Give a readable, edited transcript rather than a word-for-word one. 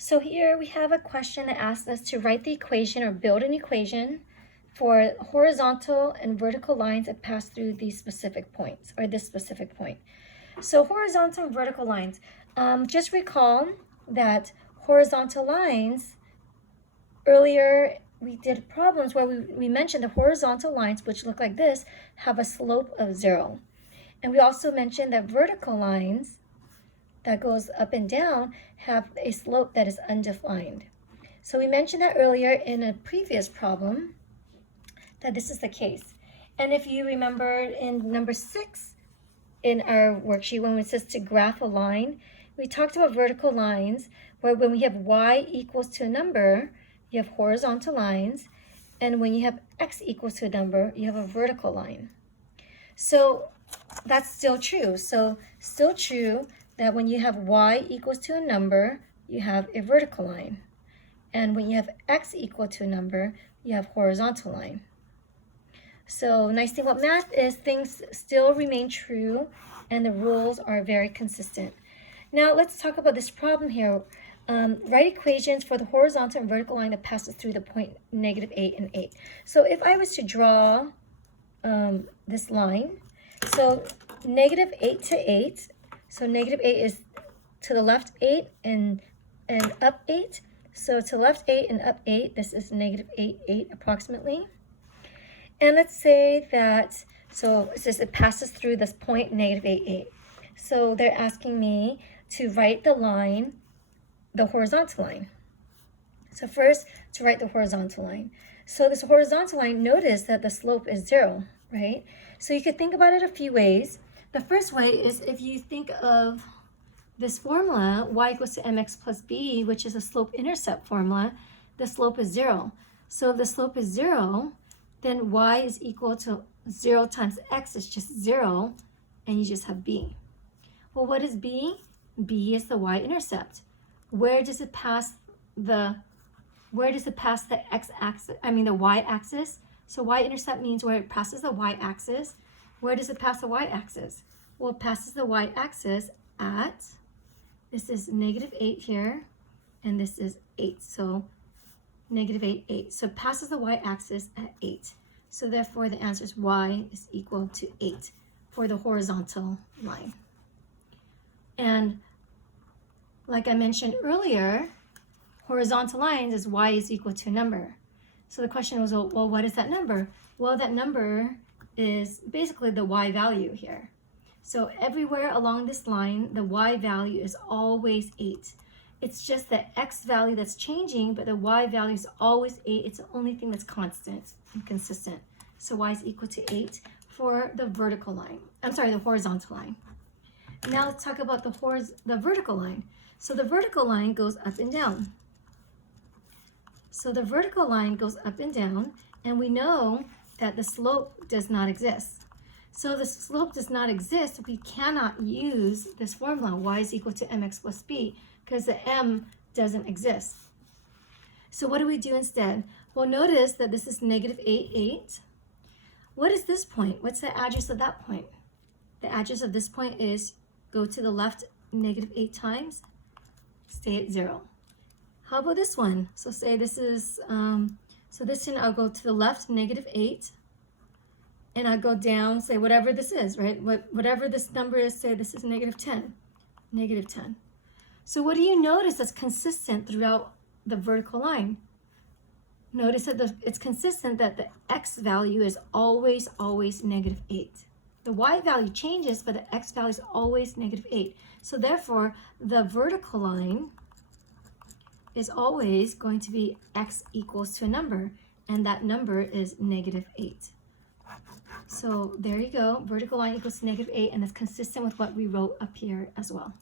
So here we have a question that asks us to write the equation or build an equation for horizontal and vertical lines that pass through these specific points or this specific point. So horizontal and vertical lines, just recall that horizontal lines, earlier we did problems where we mentioned the horizontal lines, which look like this, have a slope of 0. And we also mentioned that vertical lines that goes up and down have a slope that is undefined. So we mentioned that earlier in a previous problem that this is the case. And if you remember in number 6 in our worksheet, when it says to graph a line, we talked about vertical lines where when we have y equals to a number, you have horizontal lines, and when you have x equals to a number, you have a vertical line. So that's still true. So still true that when you have y equals to a number, you have a vertical line. And when you have x equal to a number, you have horizontal line. So nice thing about math is things still remain true and the rules are very consistent. Now let's talk about this problem here. Write equations for the horizontal and vertical line that passes through the point -8 and 8. So if I was to draw this line, so -8 to 8, so -8 is to the left 8 and up 8. So to the left 8 and up 8, this is -8, 8 approximately. And let's say that, so it says it passes through this point -8, 8. So they're asking me to write the line, the horizontal line. So first, to write the horizontal line. So this horizontal line, notice that the slope is 0, right? So you could think about it a few ways. The first way is if you think of this formula, y equals to mx plus b, which is a slope-intercept formula, the slope is 0. So if the slope is 0, then y is equal to 0 times x is just 0, and you just have b. Well, what is b? B is the y-intercept. Where does it pass the x-axis, the y-axis? So y-intercept means where it passes the y-axis. Where does it pass the y-axis? Well, it passes the y-axis at, this is -8 here, and this is 8. So -8, 8. So it passes the y-axis at 8. So therefore, the answer is y is equal to 8 for the horizontal line. And like I mentioned earlier, horizontal lines is y is equal to a number. So the question was, well, what is that number? Well, that number is basically the y value here. So everywhere along this line, the y value is always 8. It's just the x value that's changing, but the y value is always 8. It's the only thing that's constant and consistent. So y is equal to 8 for the vertical line. The horizontal line. Now let's talk about the vertical line. So the vertical line goes up and down. So the vertical line goes up and down, and we know that the slope does not exist. So the slope does not exist, we cannot use this formula, y is equal to mx plus b, because the m doesn't exist. So what do we do instead? Well, notice that this is -8, 8. What is this point? What's the address of that point? The address of this point is go to the left -8 times, stay at 0. How about this one? So say this is, so this one I'll go to the left -8, and I go down, say whatever this is, right? Whatever this number is, say this is -10, -10. So what do you notice that's consistent throughout the vertical line? Notice that it's consistent that the x value is always -8. The y value changes, but the x value is always -8. So therefore, the vertical line is always going to be x equals to a number, and that number is -8. So there you go, vertical line equals to -8, and that's consistent with what we wrote up here as well.